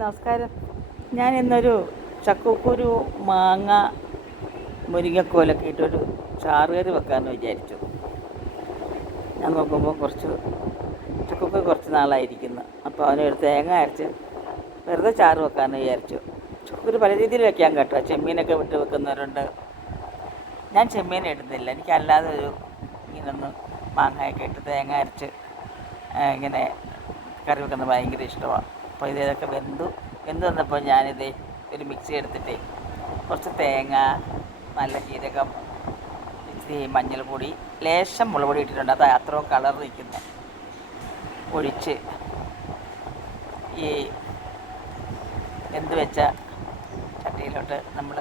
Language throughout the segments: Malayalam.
നമസ്കാരം. ഞാൻ ഇന്നൊരു ചക്കക്കുരു മാങ്ങ മുരിങ്ങക്കോലൊക്കെ ഇട്ടൊരു ചാറുകറി വെക്കാമെന്ന് വിചാരിച്ചു. ഞാൻ നോക്കുമ്പോൾ കുറച്ച് ചക്കക്കുരു കുറച്ച് നാളായിരിക്കുന്നു. അപ്പോൾ അവനൊരു തേങ്ങ അരച്ച് വെറുതെ ചാറ് വെക്കാമെന്ന് വിചാരിച്ചു. ചക്കക്കുരു പല രീതിയിൽ വെക്കാൻ കേട്ടോ. ചെമ്മീനൊക്കെ വിട്ട് വെക്കുന്നവരുണ്ട്. ഞാൻ ചെമ്മീൻ ഇടുന്നില്ല. എനിക്കല്ലാതെ ഒരു ഇങ്ങനൊന്ന് മാങ്ങയൊക്കെ ഇട്ട് തേങ്ങ അരച്ച് ഇങ്ങനെ കറി വെക്കുന്നത് ഭയങ്കര ഇഷ്ടമാണ്. അപ്പോൾ ഇതൊക്കെ വെന്തു. വെന്ത് വന്നപ്പോൾ ഞാനിത് ഒരു മിക്സി എടുത്തിട്ട് കുറച്ച് തേങ്ങ നല്ല ജീരകം ഇച്ചിരി മഞ്ഞൾപ്പൊടി ലേശം മുളക് പൊടി ഇട്ടിട്ടുണ്ട്. അത് അത്രയും കളർ നിൽക്കുന്ന. ഒഴിച്ച് ഈ എന്ത് വെച്ച ചട്ടിയിലോട്ട് നമ്മൾ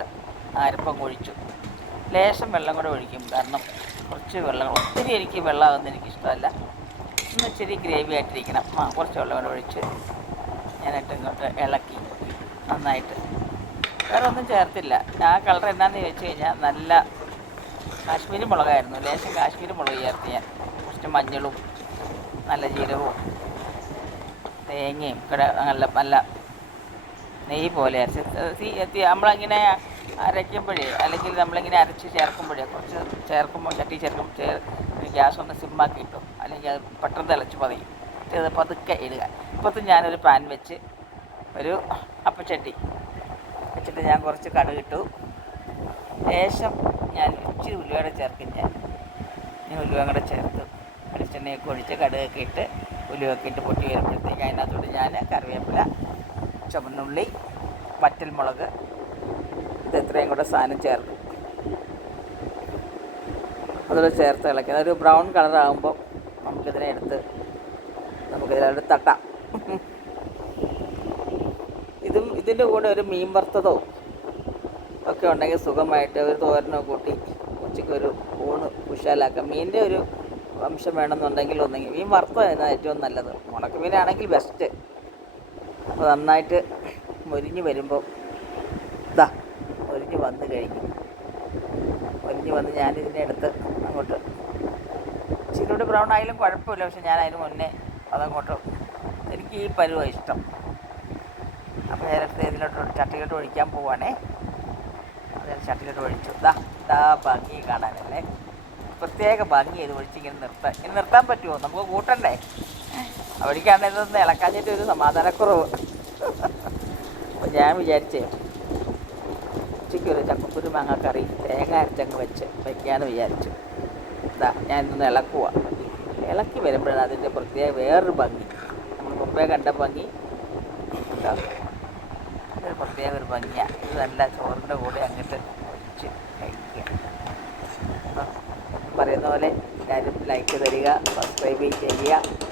അരപ്പം ഒഴിച്ചു ലേശം വെള്ളം കൂടെ ഒഴിക്കും. കാരണം കുറച്ച് വെള്ളം ഒത്തിരി എനിക്ക് വെള്ളമാകുന്ന എനിക്ക് ഇഷ്ടമല്ല ഒന്ന് ഇച്ചിരി ഗ്രേവി ആയിട്ടിരിക്കണം. ആ കുറച്ച് വെള്ളം കൂടെ ഒഴിച്ച് ഞാനിട്ട് ഇങ്ങോട്ട് ഇളക്കി നന്നായിട്ട്. വേറെ ഒന്നും ചേർത്തില്ല. ആ കളർ എന്നാന്ന് ചോദിച്ചു കഴിഞ്ഞാൽ നല്ല കാശ്മീരി മുളകായിരുന്നു. ലേശം കാശ്മീരി മുളക് ചേർത്ത് ഞാൻ. കുറച്ച് മഞ്ഞളും നല്ല ജീരകവും തേങ്ങയും കൂടെ നല്ല നല്ല നെയ്യ് പോലെ അരച്ച് നമ്മളിങ്ങനെ അരയ്ക്കുമ്പോഴേ അല്ലെങ്കിൽ നമ്മളിങ്ങനെ അരച്ച് ചേർക്കുമ്പോഴേ കുറച്ച് ചേർക്കുമ്പോൾ ചട്ടി ചേർക്കുമ്പോൾ ഗ്യാസ് ഒന്ന് സിമ്മാക്കി കിട്ടും അല്ലെങ്കിൽ അത് പെട്ടെന്ന് തിളച്ച് പതിയും. ഇത് പതുക്കെ ഇടുക. ഇപ്പത്തും ഞാനൊരു പാൻ വെച്ച് ഒരു അപ്പച്ചട്ടി വെച്ചിട്ട് ഞാൻ കുറച്ച് കടുകിട്ടു. ശേഷം ഞാൻ ഇച്ചിരി ഉലുവയുടെ ചേർക്കും ഞാൻ. ഞാൻ ഉലുവ കൂടെ ചേർത്ത്. വെളിച്ചെണ്ണയൊക്കെ ഒഴിച്ച് കടുകൊക്കെ ഇട്ട് ഉലുവൊക്കെ ഇട്ട് പൊട്ടി വരുമ്പോഴത്തേക്ക് അതിനകത്തോട്ട് ഞാൻ കറിവേപ്പില ചുവന്നുള്ളി വറ്റൽമുളക് ഇത് എത്രയും കൂടെ സാധനം ചേർക്കും അതോടെ ചേർത്ത് ഇളക്കി. ഒരു ബ്രൗൺ കളറാകുമ്പോൾ നമുക്കിതിനെ എടുത്ത് നമുക്കിതിലോട്ട് തട്ടാം. ഇതും ഇതിന്റെ കൂടെ ഒരു മീൻ വറുത്തതോ ഒക്കെ ഉണ്ടെങ്കിൽ സുഖമായിട്ട് ഒരു തോരനോ കൂട്ടി ഉച്ചയ്ക്ക് ഒരു ഊണ് കുശാലാക്കാം. മീനിന്റെ ഒരു വംശം വേണമെന്നുണ്ടെങ്കിൽ ഒന്നെങ്കിൽ മീൻ വറുത്തതാണ് ഏറ്റവും നല്ലത്. മുളക്ക് മീനാണെങ്കിൽ ബെസ്റ്റ് അപ്പോൾ നന്നായിട്ട് മുരിഞ്ഞ് വരുമ്പോൾ ഇതാ മുരിഞ്ഞ് വന്ന് കഴിഞ്ഞു. മുരിഞ്ഞ് വന്ന് ഞാനിതിനെ എടുത്ത് അങ്ങോട്ട് ഇച്ചിരി ബ്രൗൺ ആയാലും കുഴപ്പമില്ല. പക്ഷെ ഞാൻ അതിന് മുന്നേ അതങ്ങോട്ട് എനിക്ക് ഈ പരുവാണ് ഇഷ്ടം. അപ്പോൾ നേരത്തെ ഇതിലോട്ട് ചട്ടിയിലോട്ട് ഒഴിക്കാൻ പോവാണേ. അത് ഞാൻ ചട്ടിയിലോട്ട് ഒഴിച്ചു. ദാ ദാ ഭംഗി കാണാനല്ലേ പ്രത്യേക ഭംഗി ഇത് ഒഴിച്ചിങ്ങനെ നിർത്താൻ. ഇനി നിർത്താൻ പറ്റുമോ നമുക്ക് കൂട്ടണ്ടേ? അവിടേക്കാണെങ്കിൽ ഇതൊന്ന് ഇളക്കാഞ്ഞിട്ട് ഒരു സമാധാനക്കുറവ്. അപ്പോൾ ഞാൻ വിചാരിച്ചേ ഉച്ചയ്ക്ക് ഒരു ചക്കക്കുരു മാങ്ങാക്കറി തേങ്ങ അരച്ചങ്ങ് വെച്ച് വയ്ക്കാമെന്ന് വിചാരിച്ചു. ഇതാ ഞാൻ ഇതൊന്ന് ഇളക്കുക ഇളക്കി വരുമ്പോഴാണ് അതിന്റെ പ്രത്യേക വേറൊരു ഭംഗി. നമ്മൾ മുമ്പേ കണ്ട ഭംഗി. ഇതൊരു പ്രത്യേക ഒരു ഭംഗിയാണ് ഇത് നല്ല ചോറിന്റെ കൂടെ അങ്ങോട്ട് ഒഴിച്ച് കഴിക്കുക. പറയുന്ന പോലെ എല്ലാവരും ലൈക്ക് തരിക സബ്സ്ക്രൈബ് ചെയ്യുക.